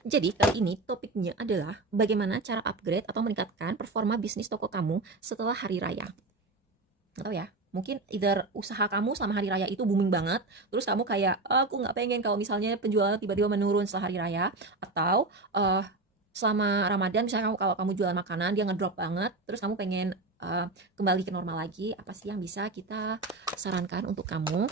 Jadi kali ini topiknya adalah bagaimana cara upgrade atau meningkatkan performa bisnis toko kamu setelah hari raya. Nggak tahu ya, mungkin either usaha kamu selama hari raya itu booming banget, terus kamu kayak, aku nggak pengen kalau misalnya penjualan tiba-tiba menurun setelah hari raya, atau selama Ramadan misalnya kalau kamu jualan makanan dia ngedrop banget, terus kamu pengen kembali ke normal lagi. Apa sih yang bisa kita sarankan untuk kamu?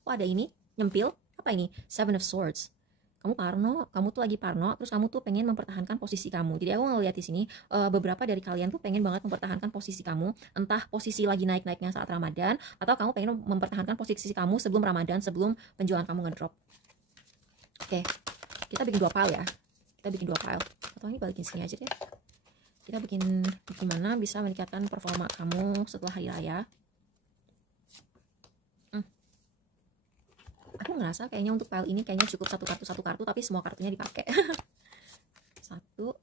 Kok ada ini nyempil? Apa ini? Seven of Swords. Kamu parno, kamu tuh lagi parno, terus kamu tuh pengen mempertahankan posisi kamu. Jadi aku ngeliat di sini beberapa dari kalian tuh pengen banget mempertahankan posisi kamu, entah posisi lagi naik-naiknya saat Ramadan, atau kamu pengen mempertahankan posisi kamu sebelum Ramadan, sebelum penjualan kamu ngedrop. Oke, kita bikin 2 pile ya. Kita bikin 2 pile. Atau ini balikin sini aja deh. Kita bikin gimana bisa meningkatkan performa kamu setelah hari raya. Aku ngerasa kayaknya untuk file ini kayaknya cukup satu kartu tapi semua kartunya dipakai. satu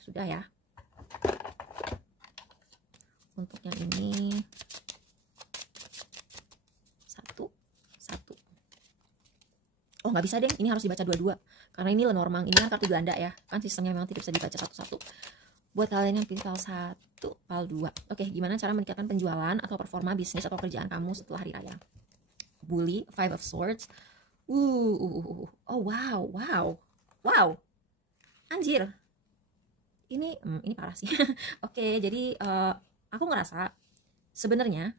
sudah ya. Untuk yang ini satu. Oh nggak bisa deh, ini harus dibaca dua-dua karena ini Lenormand, ini kan kartu Belanda ya, kan sistemnya memang tidak bisa dibaca satu-satu. Buat kalian yang pilih file 1, file 2. Oke, gimana cara meningkatkan penjualan atau performa bisnis atau kerjaan kamu setelah hari raya? Bully, Five of Swords. Oh wow. Anjir. Ini parah sih. Oke, jadi aku ngerasa sebenarnya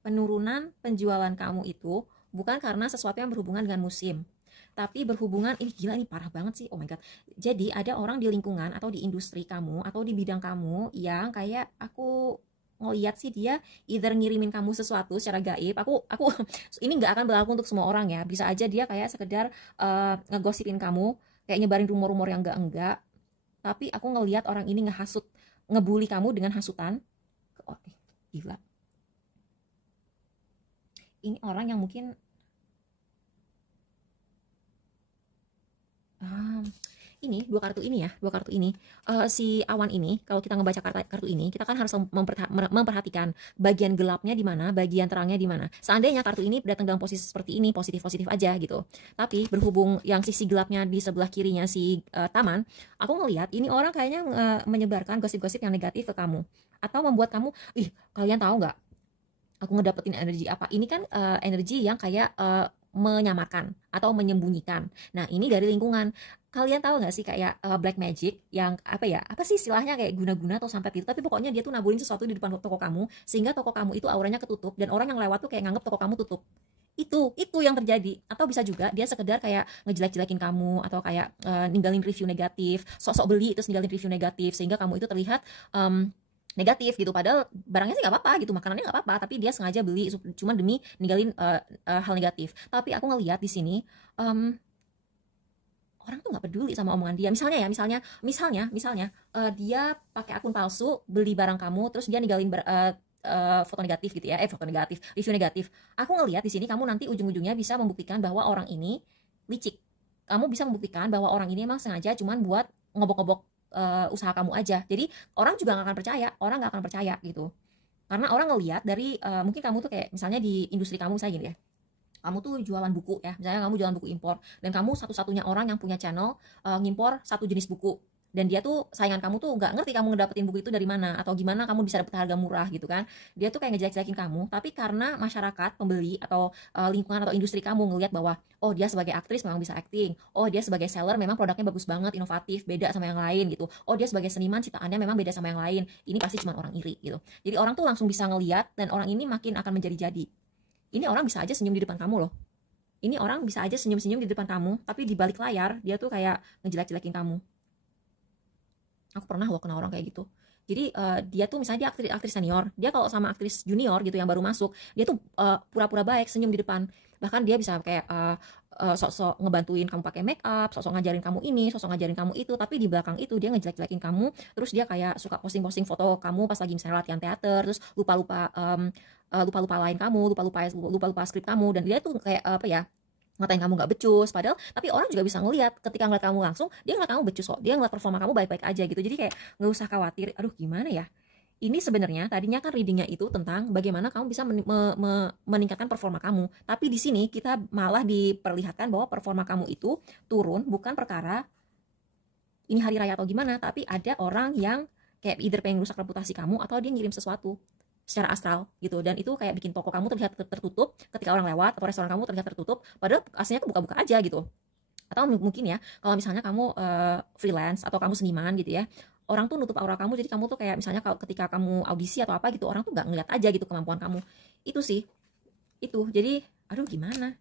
penurunan penjualan kamu itu bukan karena sesuatu yang berhubungan dengan musim, tapi berhubungan, ini gila, ini parah banget sih, oh my god. Jadi ada orang di lingkungan atau di industri kamu atau di bidang kamu yang kayak aku ngeliat sih dia either ngirimin kamu sesuatu secara gaib. Aku ini nggak akan berlaku untuk semua orang ya, bisa aja dia kayak sekedar ngegosipin kamu, kayak nyebarin rumor-rumor yang enggak. Tapi aku ngeliat orang ini ngehasut, ngebully kamu dengan hasutan. Oh, gila, ini orang yang mungkin ini dua kartu ini si awan ini, kalau kita ngebaca kartu ini, kita kan harus memperhatikan bagian gelapnya di mana, bagian terangnya di mana. Seandainya kartu ini datang dalam posisi seperti ini, positif aja gitu, tapi berhubung yang sisi gelapnya di sebelah kirinya si taman, aku ngelihat ini orang kayaknya menyebarkan gosip-gosip yang negatif ke kamu, atau membuat kamu, kalian tahu nggak aku ngedapetin energi apa. Ini kan energi yang kayak menyamarkan atau menyembunyikan. Nah ini dari lingkungan. Kalian tahu nggak sih kayak black magic yang apa sih istilahnya, kayak guna-guna atau santet itu, tapi pokoknya dia tuh naburin sesuatu di depan toko kamu sehingga toko kamu itu auranya ketutup dan orang yang lewat tuh kayak nganggep toko kamu tutup. Itu yang terjadi. Atau bisa juga dia sekedar kayak ngejelek-jelekin kamu, atau kayak ninggalin review negatif, sok-sok beli terus ninggalin review negatif sehingga kamu itu terlihat negatif gitu, padahal barangnya sih nggak apa-apa gitu, makanannya nggak apa-apa, tapi dia sengaja beli cuma demi ninggalin hal negatif. Tapi aku ngelihat di sini orang tuh nggak peduli sama omongan dia. Misalnya dia pakai akun palsu beli barang kamu, terus dia ninggalin foto negatif gitu ya, review negatif. Aku ngelihat di sini kamu nanti ujung-ujungnya bisa membuktikan bahwa orang ini licik. Kamu bisa membuktikan bahwa orang ini emang sengaja cuman buat ngobok-ngobok usaha kamu aja. Jadi orang juga nggak akan percaya gitu, karena orang ngelihat dari mungkin kamu tuh kayak misalnya di industri kamu misalnya gini ya, kamu tuh jualan buku ya, misalnya kamu jualan buku impor, dan kamu satu-satunya orang yang punya channel ngimpor satu jenis buku, dan dia tuh saingan kamu tuh nggak ngerti kamu ngedapetin buku itu dari mana atau gimana kamu bisa dapet harga murah gitu kan. Dia tuh kayak ngejelek-jelekin kamu, tapi karena masyarakat pembeli atau lingkungan atau industri kamu ngelihat bahwa oh dia sebagai aktris memang bisa acting, oh dia sebagai seller memang produknya bagus banget, inovatif, beda sama yang lain gitu, oh dia sebagai seniman ciptaannya memang beda sama yang lain, ini pasti cuma orang iri gitu. Jadi orang tuh langsung bisa ngelihat, dan orang ini makin akan menjadi-jadi. Ini orang bisa aja senyum di depan kamu loh. Ini orang bisa aja senyum-senyum di depan kamu, tapi di balik layar dia tuh kayak ngejelek-jelekin kamu. Aku pernah loh kena orang kayak gitu. Jadi dia tuh misalnya dia aktris senior, dia kalau sama aktris junior gitu yang baru masuk, dia tuh pura-pura baik, senyum di depan. Bahkan dia bisa kayak sok-sok ngebantuin kamu pakai make up, sok-sok ngajarin kamu ini, sok-sok ngajarin kamu itu, tapi di belakang itu dia ngejelek-jelekin kamu. Terus dia kayak suka posting-posting foto kamu pas lagi misalnya latihan teater, terus lupa-lupa lain kamu, lupa-lupa skrip kamu, dan dia tuh kayak ngatain kamu nggak becus, padahal tapi orang juga bisa ngelihat ketika ngeliat kamu langsung, dia ngeliat kamu becus kok, dia ngeliat performa kamu baik-baik aja gitu. Jadi kayak nggak usah khawatir, aduh gimana ya, Ini sebenarnya tadinya kan readingnya itu tentang bagaimana kamu bisa meningkatkan performa kamu. Tapi di sini kita malah diperlihatkan bahwa performa kamu itu turun bukan perkara ini hari raya atau gimana, tapi ada orang yang kayak either pengen rusak reputasi kamu atau dia ngirim sesuatu secara astral gitu, dan itu kayak bikin toko kamu terlihat tertutup ketika orang lewat, atau restoran kamu terlihat tertutup padahal aslinya kebuka-buka aja gitu. Atau mungkin ya kalau misalnya kamu freelance atau kamu seniman gitu ya, orang tuh nutup aura kamu, jadi kamu tuh kayak misalnya kalau ketika kamu audisi atau apa gitu, orang tuh nggak ngeliat aja gitu kemampuan kamu. Itu sih, itu jadi aduh gimana,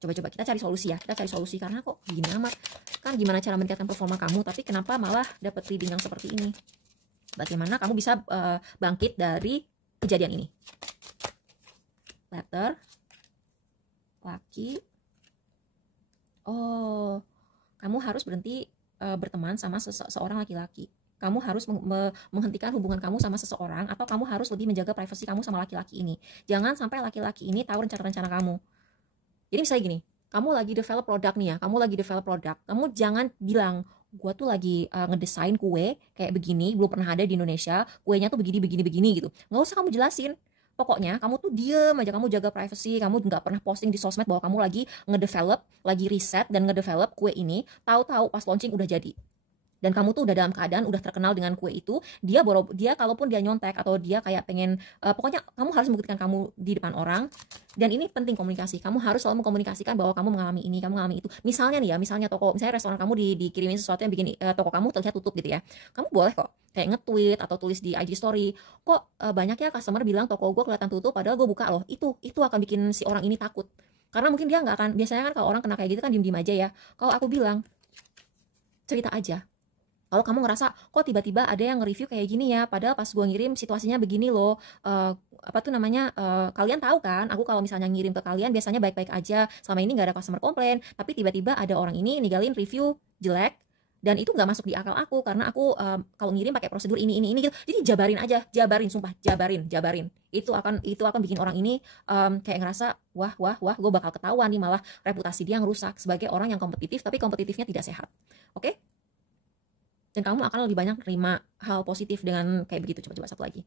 coba-coba kita cari solusi ya, kita cari solusi, karena kok gini amat kan, gimana cara meningkatkan performa kamu tapi kenapa malah dapat reading yang seperti ini. Bagaimana kamu bisa bangkit dari kejadian ini. Letter laki, oh kamu harus berhenti berteman sama seorang laki-laki. Kamu harus menghentikan hubungan kamu sama seseorang, atau kamu harus lebih menjaga privasi kamu sama laki-laki ini. Jangan sampai laki-laki ini tahu rencana-rencana kamu. Jadi misalnya gini, kamu lagi develop produk nih ya, kamu jangan bilang, gue tuh lagi ngedesain kue kayak begini, belum pernah ada di Indonesia, kuenya tuh begini gitu. Nggak usah kamu jelasin. Pokoknya kamu tuh diem aja, kamu jaga privacy, kamu nggak pernah posting di sosmed bahwa kamu lagi ngedevelop, lagi riset dan ngedevelop kue ini. Tahu-tahu pas launching udah jadi. Dan kamu tuh udah dalam keadaan udah terkenal dengan kue itu, dia kalaupun dia nyontek atau dia kayak pengen pokoknya kamu harus membuktikan kamu di depan orang. Dan ini penting komunikasi, kamu harus selalu mengkomunikasikan bahwa kamu mengalami ini, kamu mengalami itu. Misalnya nih ya, misalnya restoran kamu dikirimin sesuatu yang bikin toko kamu terlihat tutup gitu ya, kamu boleh kok kayak nge-tweet atau tulis di IG story, kok banyak ya customer bilang toko gue kelihatan tutup padahal gue buka loh. Itu akan bikin si orang ini takut, karena mungkin dia nggak akan, biasanya kan kalau orang kena kayak gitu kan diem-diem aja ya. Kalau aku bilang cerita aja. Kalau kamu ngerasa kok tiba-tiba ada yang nge-review kayak gini ya, padahal pas gue ngirim situasinya begini loh, kalian tahu kan aku kalau misalnya ngirim ke kalian biasanya baik-baik aja, selama ini nggak ada customer komplain, tapi tiba-tiba ada orang ini ninggalin review jelek, dan itu nggak masuk di akal aku, karena aku kalau ngirim pakai prosedur ini gitu. Jadi jabarin, sumpah jabarin. Itu akan bikin orang ini kayak ngerasa wah gue bakal ketahuan nih, malah reputasi dia ngerusak sebagai orang yang kompetitif tapi kompetitifnya tidak sehat. Oke? Dan kamu akan lebih banyak terima hal positif dengan kayak begitu. Coba satu lagi.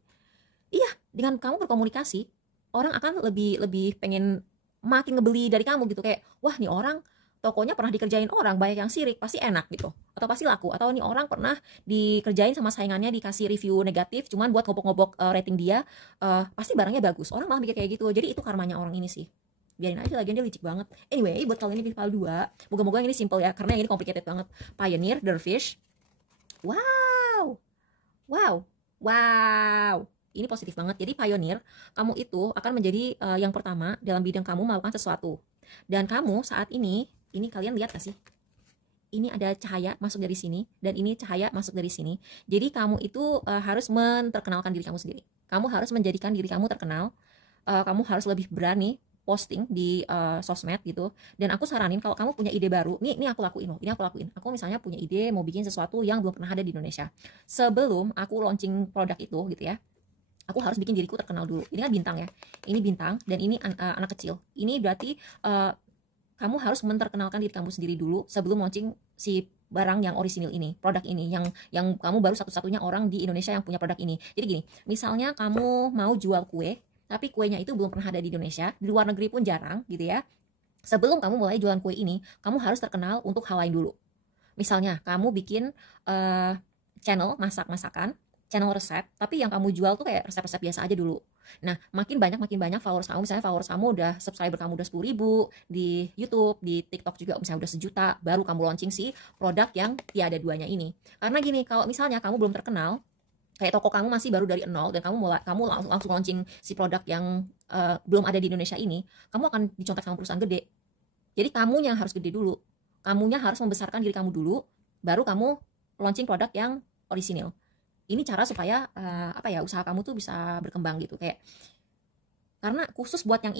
Iya, dengan kamu berkomunikasi, orang akan lebih pengen makin ngebeli dari kamu gitu, kayak wah nih orang tokonya pernah dikerjain orang, banyak yang sirik, pasti enak gitu, atau pasti laku, atau nih orang pernah dikerjain sama saingannya, dikasih review negatif cuman buat ngobok-ngobok rating dia, pasti barangnya bagus. Orang malah mikir kayak gitu. Jadi itu karmanya orang ini sih. Biarin aja, lagian dia licik banget. Anyway, buat kalian ini di PAL 2, moga-moga yang ini simple ya, karena yang ini complicated banget. Pioneer, Dervish. Wow. Ini positif banget. Jadi pioneer, kamu itu akan menjadi yang pertama dalam bidang kamu melakukan sesuatu. Dan kamu saat ini kalian lihat gak sih? Ini ada cahaya masuk dari sini, dan ini cahaya masuk dari sini. Jadi kamu itu harus memperkenalkan diri kamu sendiri. Kamu harus menjadikan diri kamu terkenal. Kamu harus lebih berani posting di sosmed gitu. Dan aku saranin kalau kamu punya ide baru, ini aku lakuin loh, aku misalnya punya ide mau bikin sesuatu yang belum pernah ada di Indonesia. Sebelum aku launching produk itu gitu ya, aku harus bikin diriku terkenal dulu. Ini kan bintang ya, ini bintang, dan ini anak kecil. Ini berarti kamu harus memperkenalkan diri kamu sendiri dulu sebelum launching si barang yang orisinil ini, produk ini yang kamu baru satu-satunya orang di Indonesia yang punya produk ini. Jadi gini, misalnya kamu mau jual kue, tapi kuenya itu belum pernah ada di Indonesia, di luar negeri pun jarang gitu ya. Sebelum kamu mulai jualan kue ini, kamu harus terkenal untuk hal lain dulu. Misalnya kamu bikin channel masak-masakan, channel resep, tapi yang kamu jual tuh kayak resep-resep biasa aja dulu. Nah, makin banyak followers kamu, misalnya followers kamu udah, subscriber kamu udah 10.000 di YouTube, di TikTok juga misalnya udah 1 juta, baru kamu launching si produk yang tiada duanya ini. Karena gini, kalau misalnya kamu belum terkenal, kayak toko kamu masih baru dari nol, dan kamu langsung launching si produk yang belum ada di Indonesia ini, kamu akan dicontek sama perusahaan gede. Jadi kamunya harus gede dulu, kamunya harus membesarkan diri kamu dulu, baru kamu launching produk yang orisinil. Ini cara supaya usaha kamu tuh bisa berkembang gitu. Kayak karena khusus buat yang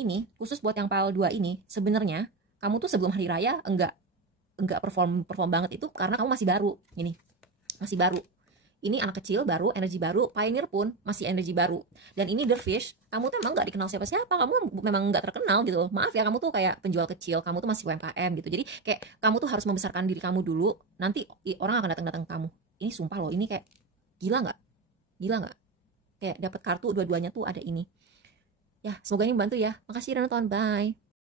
PAL 2 ini, sebenarnya kamu tuh sebelum hari raya enggak perform banget, itu karena kamu masih baru. Masih baru. Ini anak kecil baru, energi baru. Pioneer pun masih energi baru. Dan ini Dervish, kamu tuh emang gak dikenal siapa-siapa, kamu memang gak terkenal gitu loh. Maaf ya, kamu tuh kayak penjual kecil, kamu tuh masih UMKM gitu. Jadi kayak kamu tuh harus membesarkan diri kamu dulu, nanti orang akan datang ke kamu. Ini sumpah loh, ini kayak gila gak? kayak dapat kartu dua-duanya tuh ada ini. Ya, semoga ini membantu ya. Makasih udah nonton, bye.